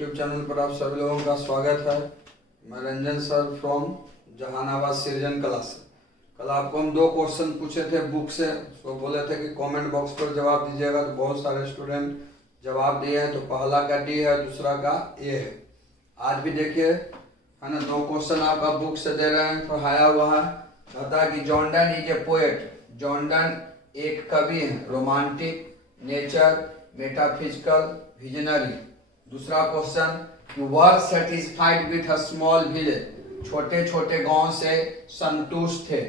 YouTube channel पर आप सभी लोगों का स्वागत है। मैं रंजन सर फ्रॉम जहानाबाद सृजन कला से। कल आपको हम 2 क्वेश्चन पूछे थे बुक से, उसको बोले थे कि कमेंट बॉक्स पर जवाब दीजिएगा, तो बहुत सारे स्टूडेंट जवाब दिए हैं। तो पहला का डी है, दूसरा का ए है। आज भी देखिए, है ना, 2 क्वेश्चन आपका बुक से दे रहे हैं, पढ़ाया हुआ है। कहता है कि John Donne is a poet. John Donne एक कवि है, रोमांटिक, नेचर, मेटाफिजिकल, विजनरी। दूसरा question, were satisfied with a small village. छोटे छोटे गांव से संतुष्ट थे।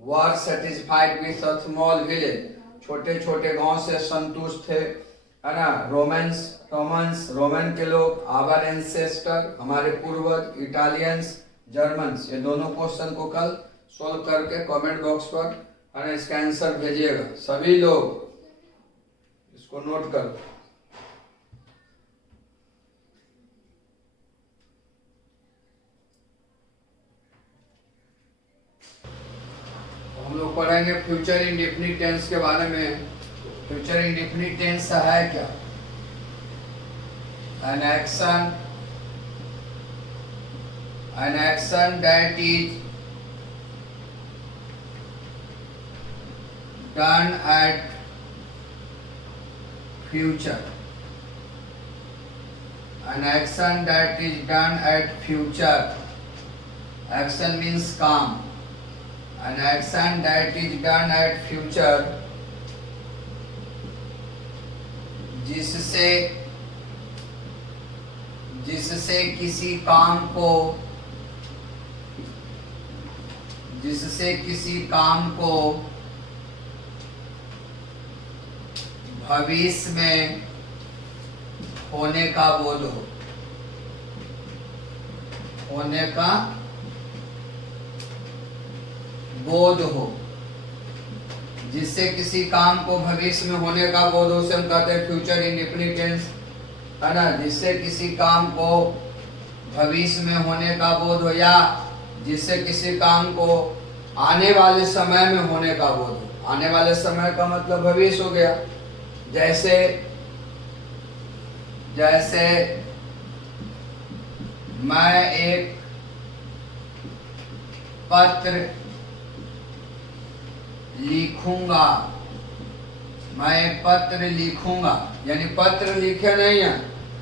वर satisfied with a small village, छोटे छोटे गांव से संतुष्ट थे, है ना। रोमन के लोग, आवर एंसेस्टर, हमारे पूर्वज, इटालियंस, जर्मन्स। ये दोनों क्वेश्चन को कल सोल्व करके कमेंट बॉक्स पर, है ना, इसका आंसर भेजिएगा। सभी लोग इसको नोट करो। हम लोग पढ़ेंगे फ्यूचर इंडेफिनिट टेंस के बारे में। फ्यूचर इंडेफिनिट टेंस है क्या? an action that is done at future. An action that is done at future. Action means काम। An action that is done at future, जिससे किसी काम को भविष्य में होने का बोध हो। जिससे किसी काम को भविष्य में होने का बोध हो, उसे हम कहते हैं फ्यूचर इंडेफिनिट टेंस, है ना। जिससे किसी काम को भविष्य में होने का बोध हो, या जिससे किसी काम को आने वाले समय में होने का बोध हो। आने वाले समय का मतलब भविष्य हो गया। जैसे मैं एक पत्र लिखूंगा, यानी पत्र लिखे नहीं है,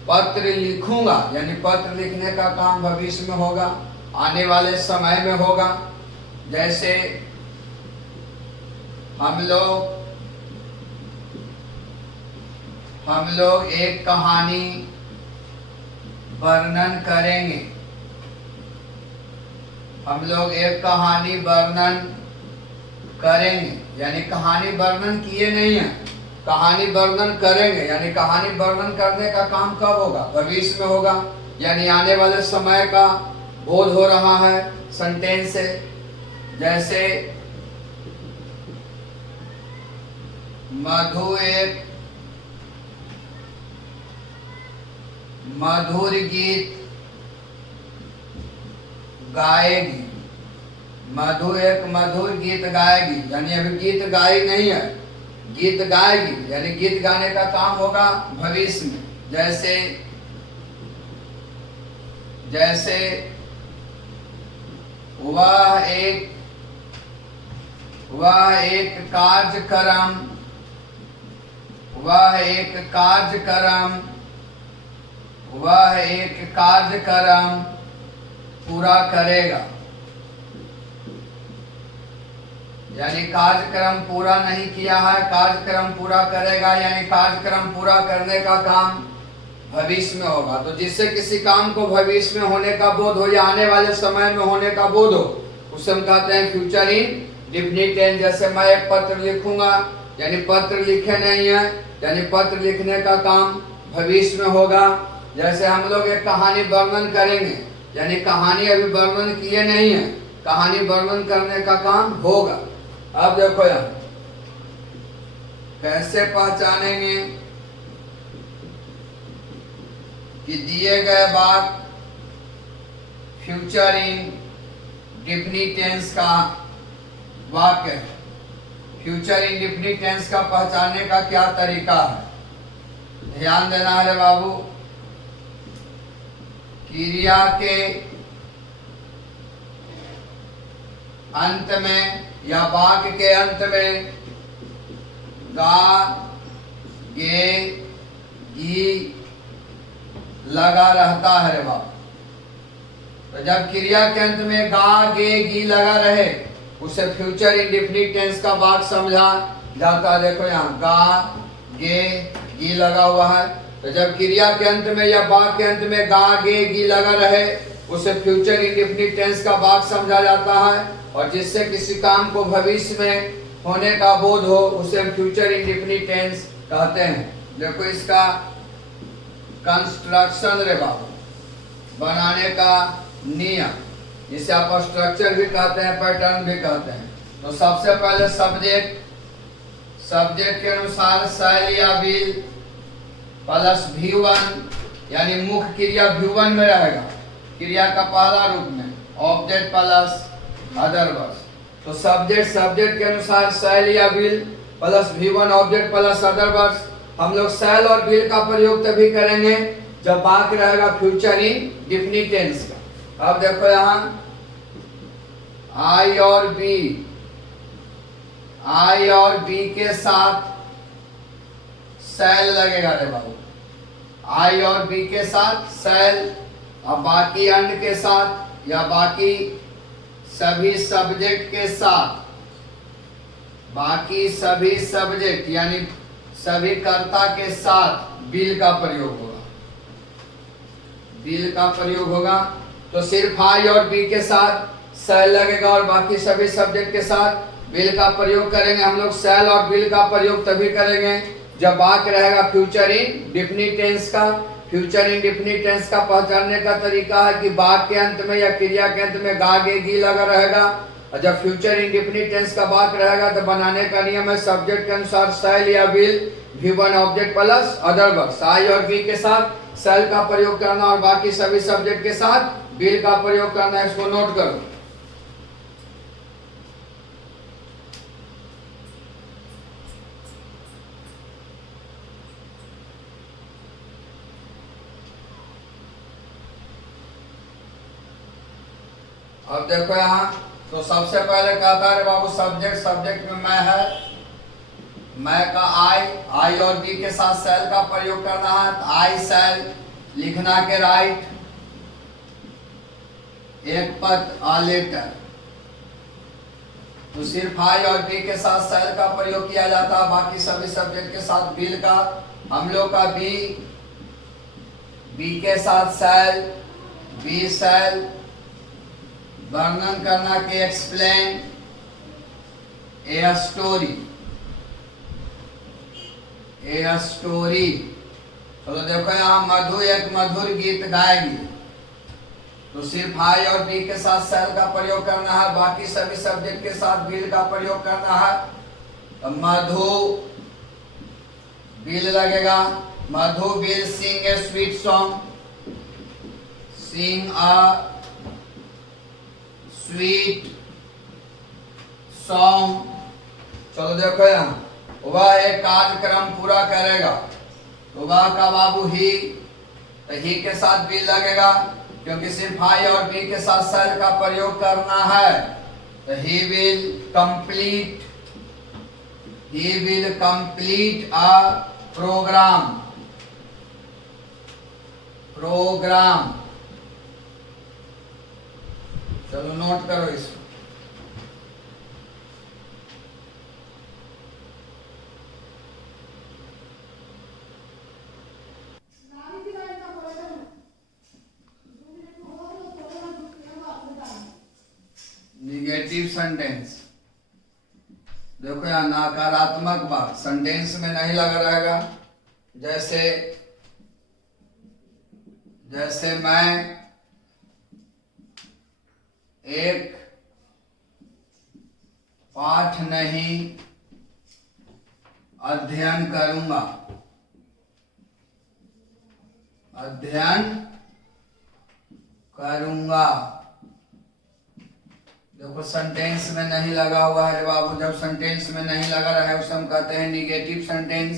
पत्र लिखूंगा, यानी पत्र लिखने का काम भविष्य में होगा, आने वाले समय में होगा। जैसे हम लोग एक कहानी वर्णन करेंगे। यानी कहानी वर्णन किए नहीं है, कहानी वर्णन करेंगे, यानी कहानी वर्णन करने का काम कब होगा? भविष्य में होगा, यानी आने वाले समय का बोध हो रहा है सेंटेंस से। जैसे मधु एक मधुर गीत गाएगी। मधु एक मधुर गीत गाएगी, यानी अभी गीत गाई नहीं है, गीत गाएगी, यानी गीत गाने का काम होगा भविष्य में। जैसे वह एक कार्यक्रम पूरा करेगा, यानी कार्यक्रम पूरा नहीं किया है, कार्यक्रम पूरा करेगा, यानी कार्यक्रम पूरा करने का काम भविष्य में होगा। तो जिससे किसी काम को भविष्य में होने का बोध हो या आने वाले समय में होने का बोध हो, उसे हम कहते हैं फ्यूचर इंडेफिनिट टेंस। जैसे मैं एक पत्र लिखूंगा, यानी पत्र लिखे नहीं है, यानी पत्र लिखने का काम भविष्य में होगा। जैसे हम लोग एक कहानी वर्णन करेंगे, यानी कहानी अभी वर्णन किए नहीं है, कहानी वर्णन करने का काम होगा। अब देखो यहाँ कैसे पहचानेंगे कि दिए गए बात फ्यूचर इंडेफिनिट टेंस का वाक्य है। फ्यूचर इंडेफिनिट टेंस का पहचानने का क्या तरीका है, ध्यान देना है रे बाबू। क्रिया के अंत में या वाक्य के अंत में गा गे गी लगा रहता है रे बाप। तो जब क्रिया के अंत में गा गे गी लगा रहे उसे फ्यूचर इंडेफिनिट टेंस का वाक्य समझा जाता है। देखो यहाँ गा गे गी लगा हुआ है। तो जब क्रिया के अंत में या वाक्य के अंत में गा गे गी लगा रहे उसे फ्यूचर इंडेफिनिट टेंस का वाक्य समझा जाता है। और जिससे किसी काम को भविष्य में होने का बोध हो उसे फ्यूचर इंडेफिनिट टेंस कहते हैं। देखो इसका कंस्ट्रक्शन रे बाबू, बनाने का नियम, जिसे आप स्ट्रक्चर भी कहते हैं, पैटर्न भी कहते हैं। तो सबसे पहले सब्जेक्ट के अनुसार शैल या विल प्लस V1 यानी मुख्य क्रिया V1 में रहेगा, क्रिया का पहला रूप में ऑब्जेक्ट प्लस अदर वर्ब्स। तो सब्जेक्ट के अनुसार शैल या will plus V1 object plus other verbs. हम लोग शैल और विल का प्रयोग तभी करेंगे जब वाक्य रहेगा फ्यूचर इंडेफिनिट टेंस का। अब देखो यहाँ आई और बी के साथ शैल लगेगा रे बाबू, आई और बी के साथ शैल। अब बाकी अंड के साथ या बाकी सभी सब्जेक्ट के साथ, बाकी सभी सब्जेक्ट यानी सभी कर्ता के साथ विल का प्रयोग होगा, विल का प्रयोग होगा। तो सिर्फ आई और बी के साथ शैल लगेगा और बाकी सभी सब्जेक्ट के साथ विल का प्रयोग करेंगे। हम लोग शैल और विल का प्रयोग तभी करेंगे जब वाक्य रहेगा फ्यूचर इंडेफिनिट टेंस का। फ्यूचर इंडेफिनिट टेंस का पहचानने का तरीका है कि वाक्य के अंत में या क्रिया के अंत में गा गे गी लगा रहेगा। और जब फ्यूचर इंडेफिनिट टेंस का वाक्य रहेगा तो बनाने का नियम है सब्जेक्ट के अनुसार शैल या will V1 object plus other verbs. I और बी के साथ शैल का प्रयोग करना और बाकी सभी सब्जेक्ट के साथ विल का प्रयोग करना, इसको नोट करो। अब देखो यहाँ तो सबसे पहले कहता है बाबू सब्जेक्ट में मैं है, मैं का आई और बी के साथ शैल का प्रयोग करना है। तो आई शैल लिखना के राइट एक पद आ लेटर। तो सिर्फ आई और बी के साथ शैल का प्रयोग किया जाता है, बाकी सभी सब्जेक्ट के साथ विल का। हम लोग का बी के साथ शैल, बी शैल वर्णन करना के एक्सप्लेन ए स्टोरी। चलो देखो यहाँ मधु एक मधुर गीत गाएगी। तो सिर्फ आई और बी के साथ शैल का प्रयोग करना है, बाकी सभी सब्जेक्ट के साथ विल का प्रयोग करना है। तो मधु विल लगेगा, Madhu will sing a sweet song, sing a sweet song. चलो देखो यहाँ वह एक कार्यक्रम पूरा करेगा। तो वह का बाबू ही, तो ही के साथ विल लगेगा क्योंकि सिर्फ आई और बी के साथ शैल का प्रयोग करना है। तो he will complete a program. चलो नोट करो इसको। निगेटिव सेंटेंस देखो यहाँ नकारात्मक बात सेंटेंस में नहीं लगा रहेगा। जैसे मैं एक पाठ नहीं अध्ययन करूंगा। देखो सेंटेंस में नहीं लगा हुआ है बाबू। जब सेंटेंस में नहीं लगा रहा है उसे हम कहते हैं निगेटिव सेंटेंस।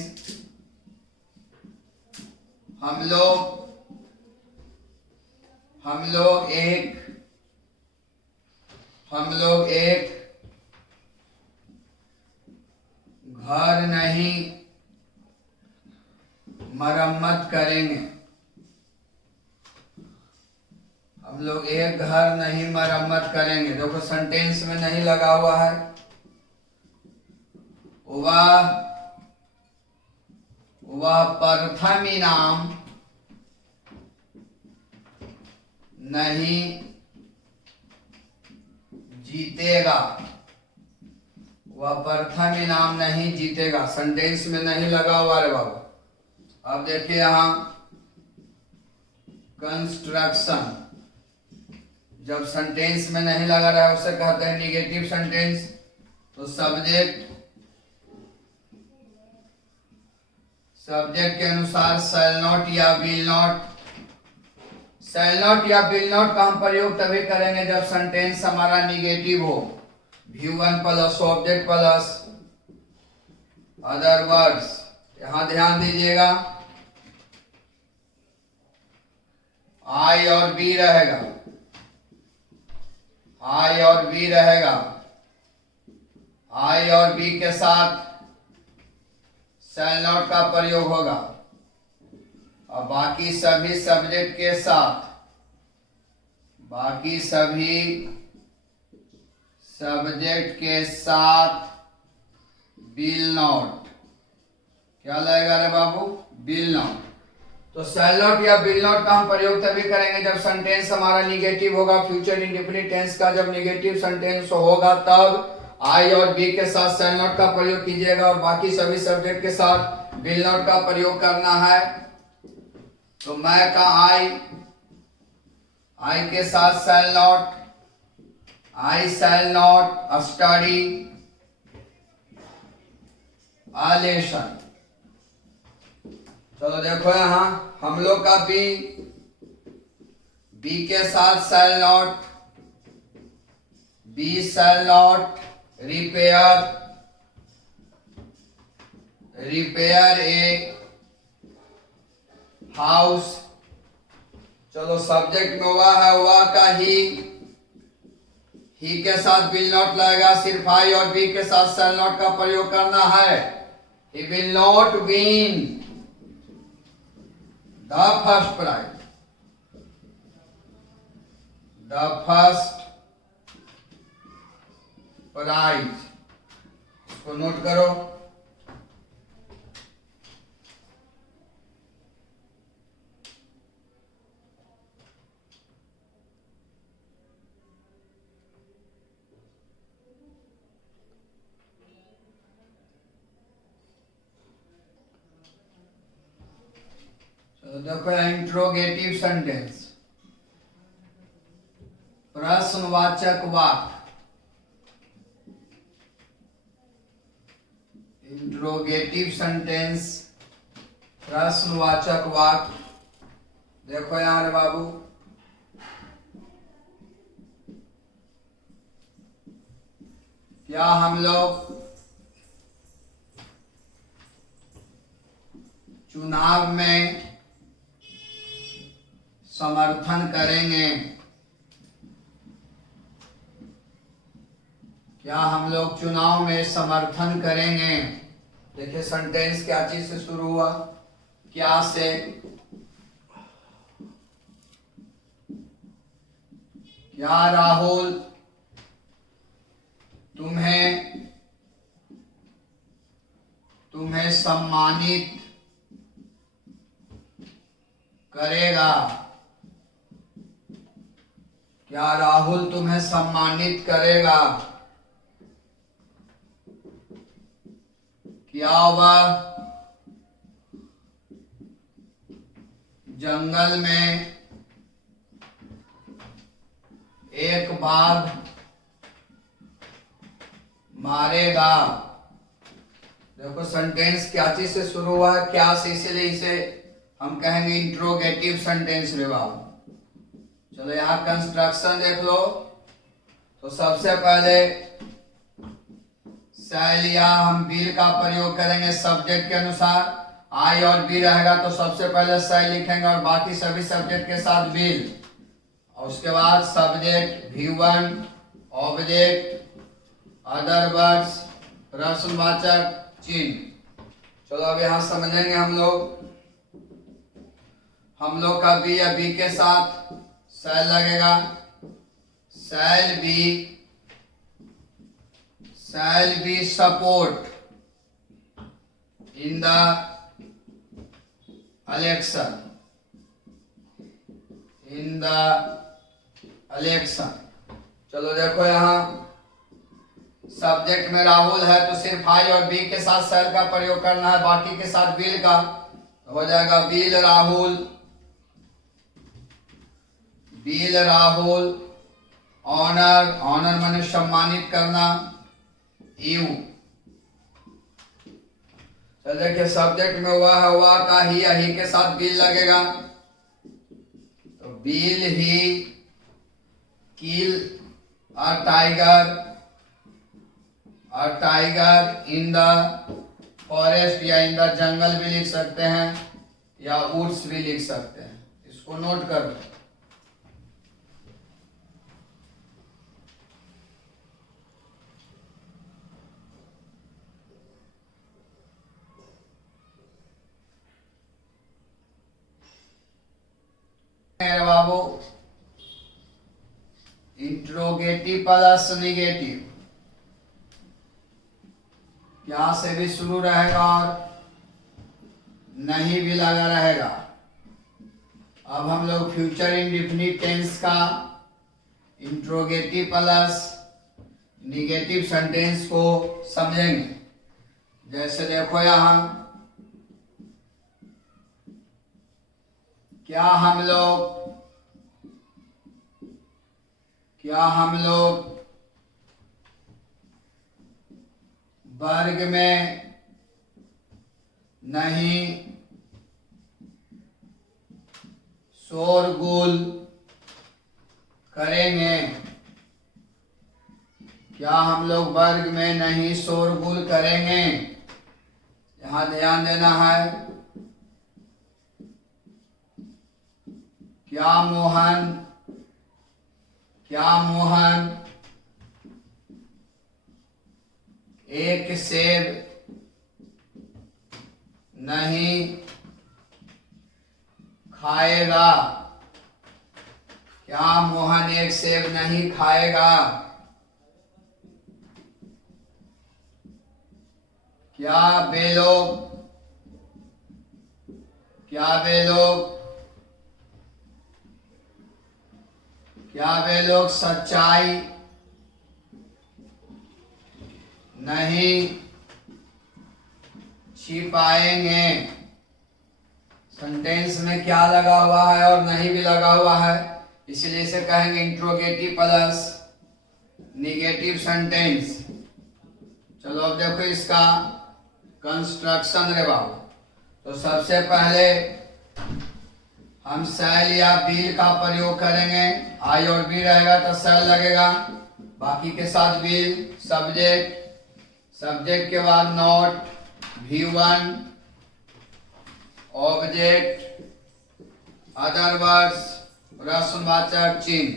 हम लोग हम लोग एक घर नहीं मरम्मत करेंगे। हम लोग एक घर नहीं मरम्मत करेंगे। देखो सेंटेंस में नहीं लगा हुआ है। वह प्रथम इनाम नहीं जीतेगा। वह प्रथम इनाम नहीं जीतेगा। सेंटेंस में नहीं लगा हुआ रे बाबू। अब देखिए यहां कंस्ट्रक्शन, जब सेंटेंस में नहीं लगा रहा है उसे कहते हैं निगेटिव सेंटेंस। तो सब्जेक्ट के अनुसार शैल नॉट या विल नॉट। शैल नॉट या विल नॉट का हम प्रयोग तभी करेंगे जब सेंटेंस हमारा निगेटिव हो। V1 plus object plus other words. यहां ध्यान दीजिएगा, I और B रहेगा। I और B रहेगा। I और B के साथ शैल नॉट का प्रयोग होगा और बाकी सभी सब्जेक्ट के साथ विल नॉट। क्या लगेगा रे बाबू? Will not. तो शैल नॉट या विल नॉट का हम प्रयोग तभी करेंगे जब सेंटेंस हमारा निगेटिव होगा। फ्यूचर इंडेफिनिट टेंस का जब निगेटिव सेंटेंस होगा तब आई और बी के साथ शैल नॉट का प्रयोग कीजिएगा और बाकी सभी सब्जेक्ट के साथ विल नॉट का प्रयोग करना है। तो मैं का आई के साथ shall not, I shall not study a lesson. चलो देखो यहां हम लोग का बी के साथ shall not, we shall not repair a house. चलो सब्जेक्ट में हुआ है, हुआ का ही के साथ विल नॉट लगेगा। सिर्फ आई और बी के साथ शैल नॉट का प्रयोग करना है। He will not win the first prize. The first prize, इसको नोट करो। तो देखो इंट्रोगेटिव सेंटेंस, प्रश्नवाचक वाक्य। इंट्रोगेटिव सेंटेंस, प्रश्नवाचक वाक्य। देखो यार बाबू, क्या हम लोग चुनाव में समर्थन करेंगे? क्या हम लोग चुनाव में समर्थन करेंगे? देखिए सेंटेंस क्या चीज से शुरू हुआ, क्या से। क्या राहुल तुम्हें सम्मानित करेगा? क्या राहुल तुम्हें सम्मानित करेगा? क्या वह जंगल में एक बाघ मारेगा? देखो सेंटेंस क्या चीज से शुरू हुआ है, क्या से, इसलिए इसे हम कहेंगे इंट्रोगेटिव सेंटेंस रे बाबू। चलो यहाँ कंस्ट्रक्शन देख लो। तो सबसे पहले शैल या हम विल का प्रयोग करेंगे सब्जेक्ट के अनुसार। आई और बी रहेगा तो सबसे पहले शैल लिखेंगे और बाकी सभी सब्जेक्ट के साथ विल। और उसके बाद subject V1, object, other words, प्रश्नवाचक चिन्ह। चलो अब यहां समझेंगे हम लोग का बी या बी के साथ शैल लगेगा। shall be support in the election। चलो देखो यहाँ सब्जेक्ट में राहुल है तो सिर्फ आई और बी के साथ शैल का प्रयोग करना है, बाकी के साथ विल का हो जाएगा विल राहुल। ऑनर माने सम्मानित करना, यू। तो देखिए सब्जेक्ट में वह का ही या ही के साथ विल लगेगा, तो will he kill a tiger in the forest, या इन द जंगल भी लिख सकते हैं या वुड्स भी लिख सकते हैं। इसको नोट कर लो। बाबू इंट्रोगेटिव प्लस निगेटिव क्या से भी शुरू रहेगा और नहीं भी लगा रहेगा। अब हम लोग फ्यूचर इंडेफिनिट टेंस का इंट्रोगेटिव प्लस निगेटिव सेंटेंस को समझेंगे। जैसे देखो यहां क्या हम लोग वर्ग में नहीं शोरगुल करेंगे? क्या हम लोग वर्ग में नहीं शोरगुल करेंगे? यहां ध्यान देना है। क्या मोहन एक सेब नहीं खाएगा? क्या मोहन एक सेब नहीं खाएगा? क्या वे लोग सच्चाई नहीं छिपाएंगे? सेंटेंस में क्या लगा हुआ है और नहीं भी लगा हुआ है, इसलिए इसे कहेंगे इंट्रोगेटिव प्लस निगेटिव सेंटेंस। चलो अब देखो इसका कंस्ट्रक्शन रे बाबू। तो सबसे पहले हम शैल या विल का प्रयोग करेंगे। आई और बी रहेगा तो शैल लगेगा, बाकी के साथ विल। सब्जेक्ट के बाद not, V1, object, other words, प्रश्नवाचक चिन्ह।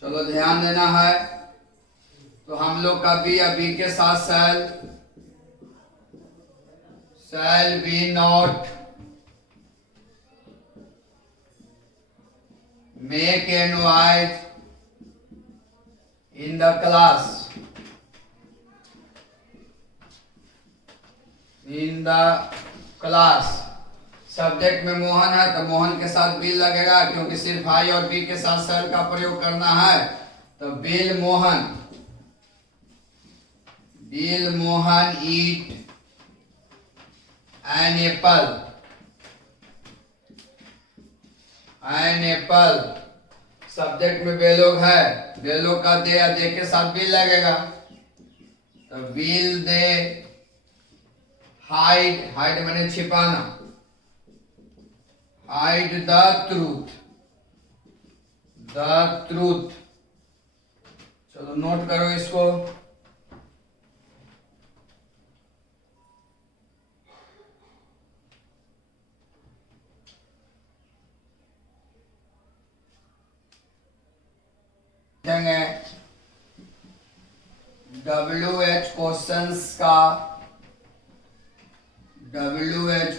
चलो ध्यान देना है। तो हम लोग का बी या बी के साथ शैल we not make a noise in the class। Subject में मोहन है तो मोहन के साथ बिल लगेगा, क्योंकि सिर्फ आई और बी के साथ शैल का प्रयोग करना है। तो bill Mohan eat an apple. Subject में वे लोग है, वे लोग का दे या दे के साथ बिल लगेगा। तो विल दे हाइड माने छिपाना, हाइड द ट्रूथ। चलो नोट करो इसको। WH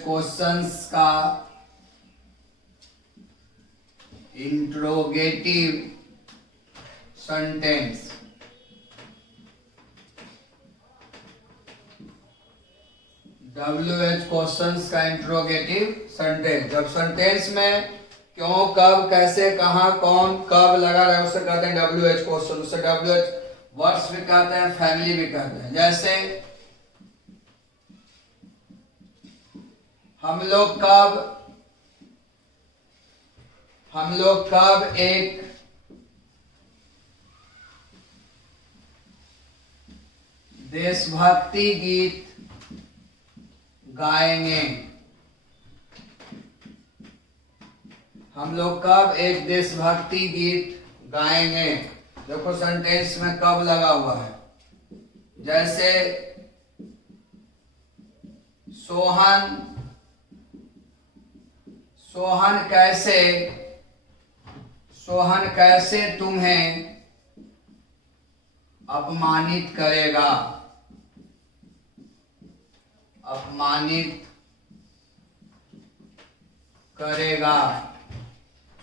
क्वेश्चंस का इंट्रोगेटिव सेंटेंस। WH क्वेश्चंस का इंट्रोगेटिव सेंटेंस। जब सेंटेंस में क्यों, कब, कैसे, कहां, कौन, कब लगा रहे उसे कहते हैं WH क्वेश्चन। उसे WH वर्ड्स भी कहते हैं, फैमिली भी कहते हैं। जैसे हम लोग कब एक देशभक्ति गीत गाएंगे। हम लोग कब एक देशभक्ति गीत गाएंगे। देखो सेंटेंस में कब लगा हुआ है। जैसे सोहन कैसे तुम्हें अपमानित करेगा।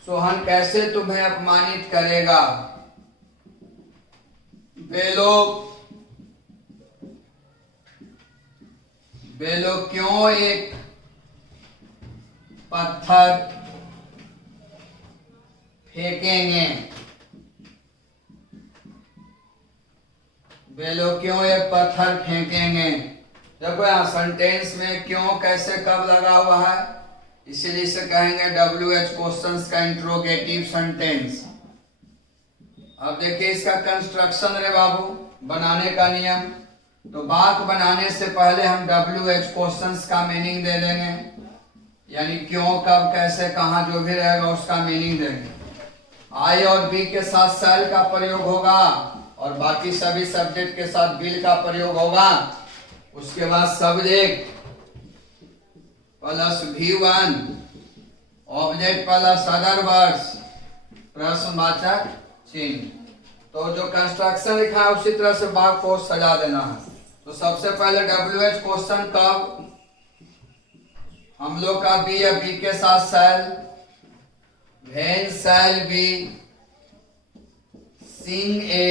सोहन कैसे तुम्हें अपमानित करेगा। वे लोग क्यों एक पत्थर फेंकेंगे। देखो यहाँ सेंटेंस में क्यों, कैसे, कब लगा हुआ है, इसीलिए इसे कहेंगे WH क्वेश्चंस का इंट्रोगेटिव सेंटेंस। अब देखिए इसका कंस्ट्रक्शन रे बाबू, बनाने का नियम। तो वाक्य बनाने से पहले हम WH क्वेश्चंस का मीनिंग दे देंगे, यानी क्यों, कब, कैसे, कहां, जो भी रहेगा उसका मीनिंग देंगे। I और B के साथ shall का प्रयोग होगा और बाकी सभी सब्जेक्ट के साथ will का प्रयोग होगा। उसके बाद subject plus V1, object plus other words, प्रश्नवाचक चिन्ह। तो जो कंस्ट्रक्शन लिखा है उसी तरह से वाक्य को सजा देना है। तो सबसे पहले WH क्वेश्चन कब, हम लोग का बी या बी के साथ shall, when shall we sing a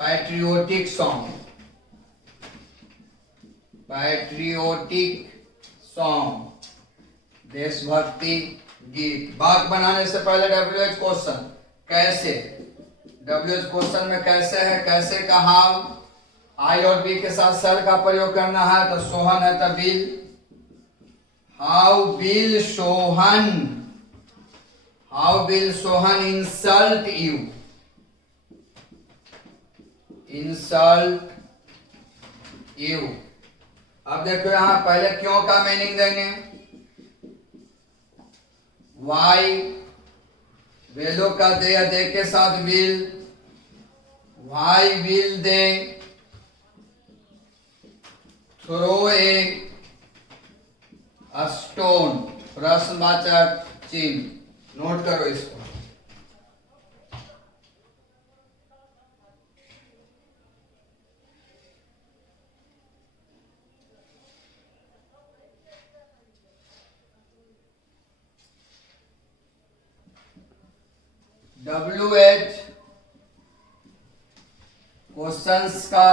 patriotic song, देशभक्ति गीत। वाक्य बनाने से पहले WH क्वेश्चन कैसे, WH क्वेश्चन में कैसे है, कैसे का हाउ, I और B के साथ shall का प्रयोग करना है। तो सोहन है तो will, how will Sohan insult you। अब देखो यहां पहले क्यों का मीनिंग देंगे। Why, वे लोग का दे या दे के साथ will, why will they throw a stone, प्रश्नवाचक चिन्ह। नोट करो इसको। WH क्वेश्चंस का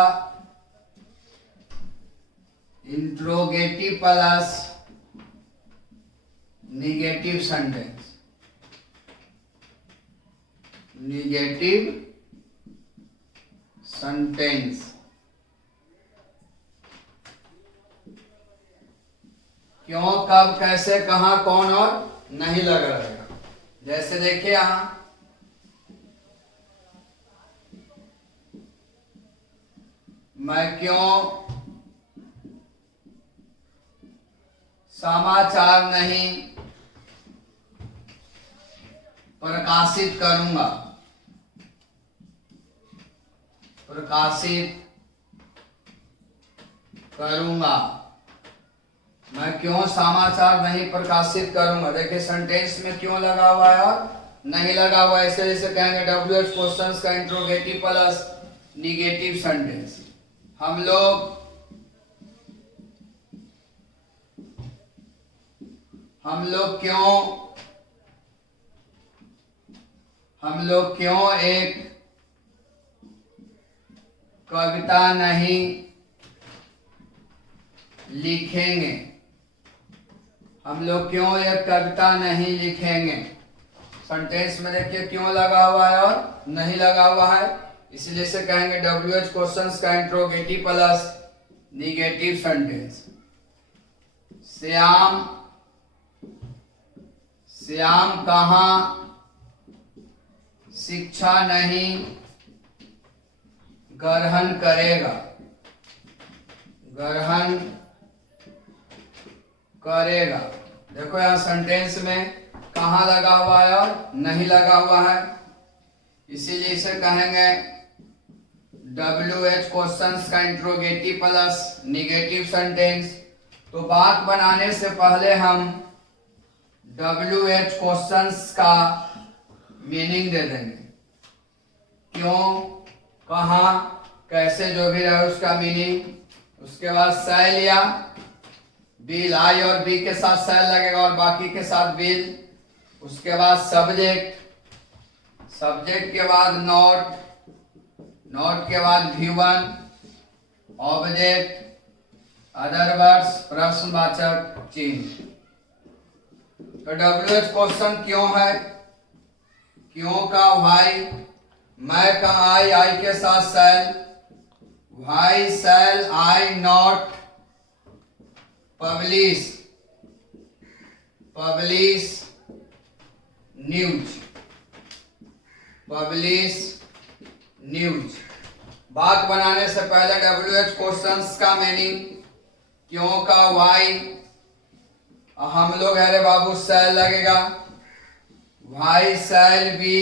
इंट्रोगेटिव प्लस निगेटिव सेंटेंस। क्यों, कब, कैसे, कहां, कौन और नहीं लगा रहेगा। जैसे देखिए यहां मैं क्यों समाचार नहीं प्रकाशित करूंगा। मैं क्यों समाचार नहीं प्रकाशित करूंगा। देखिए सेंटेंस में क्यों लगा हुआ है और नहीं लगा हुआ है, इसे कहेंगे WH क्वेश्चंस का इंट्रोगेटिव प्लस निगेटिव सेंटेंस। हम लोग क्यों एक कविता नहीं लिखेंगे? हम लोग क्यों एक कविता नहीं लिखेंगे? सेंटेंस में देखिए क्यों लगा हुआ है और नहीं लगा हुआ है, इसलिए से कहेंगे WH क्वेश्चंस का interrogative plus negative sentence. Shyam कहाँ शिक्षा नहीं ग्रहण करेगा? देखो यहाँ सेंटेंस में कहाँ लगा हुआ है और नहीं लगा हुआ है, इसीलिए इसे कहेंगे WH क्वेश्चंस का इंट्रोगेटिव प्लस निगेटिव सेंटेंस। तो बात बनाने से पहले हम WH क्वेश्चंस का मीनिंग दे देंगे। क्यों, कहाँ, कैसे, जो भी रहे उसका मीनिंग। उसके बाद शैल या बिल, आई और बी के साथ शैल लगेगा और बाकी के साथ बिल। उसके बाद सब्जेक्ट के बाद नोट के बाद V1, ऑब्जेक्ट, अदर वर्ड्स, प्रश्नवाचक चिन्ह। तो WH क्वेश्चन क्यों है, क्यों का वाई, मैं का आई के साथ shall, why shall I not publish news. बात बनाने से पहले WH क्वेश्चंस का मीनिंग, क्यों का वाई, हम लोग अरे बाबू शैल लगेगा, why shall we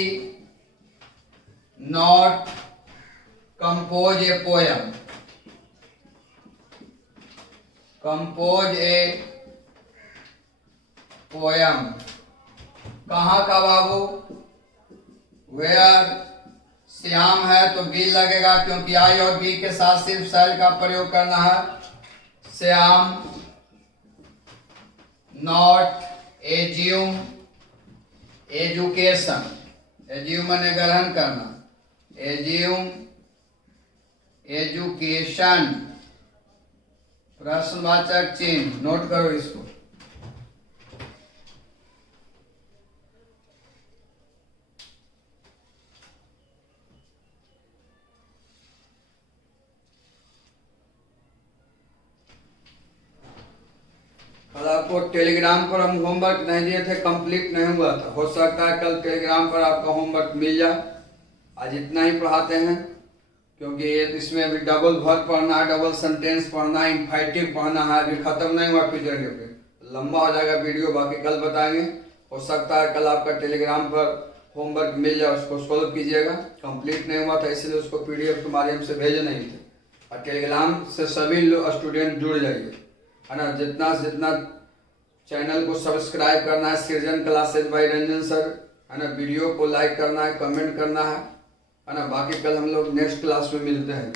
not compose a poem, कहाँ का बाबू, वेयर, श्याम है तो बी लगेगा क्योंकि आई और बी के साथ सिर्फ शैल का प्रयोग करना है। Shyam not assume education, assume माने ग्रहण करना, एज्यूम एजुकेशन, प्रश्नवाचक चिन्ह, नोट करो इसको। कल आपको टेलीग्राम पर हम होमवर्क नहीं दिए थे, कंप्लीट नहीं हुआ था, हो सकता है कल टेलीग्राम पर आपका होमवर्क मिल जाए। आज इतना ही पढ़ाते हैं क्योंकि इसमें अभी डबल वर्ब पढ़ना है, डबल सेंटेंस पढ़ना है, इन्फाइटिव पढ़ना है, अभी खत्म नहीं हुआ फ्यूचर के पे, लंबा हो जाएगा वीडियो, बाकी कल बताएंगे। हो सकता है कल आपका टेलीग्राम पर होमवर्क मिल जाए, उसको सोल्व कीजिएगा। कंप्लीट नहीं हुआ था इसलिए उसको PDF के माध्यम से भेजे नहीं थे। और टेलीग्राम से सभी लोग स्टूडेंट जुड़ जाइए, है ना। जितना चैनल को सब्सक्राइब करना है, सृजन क्लासेज बाय रंजन सर, है ना। वीडियो को लाइक करना है, कमेंट करना है ना। बाकी कल हम लोग नेक्स्ट क्लास में मिलते हैं।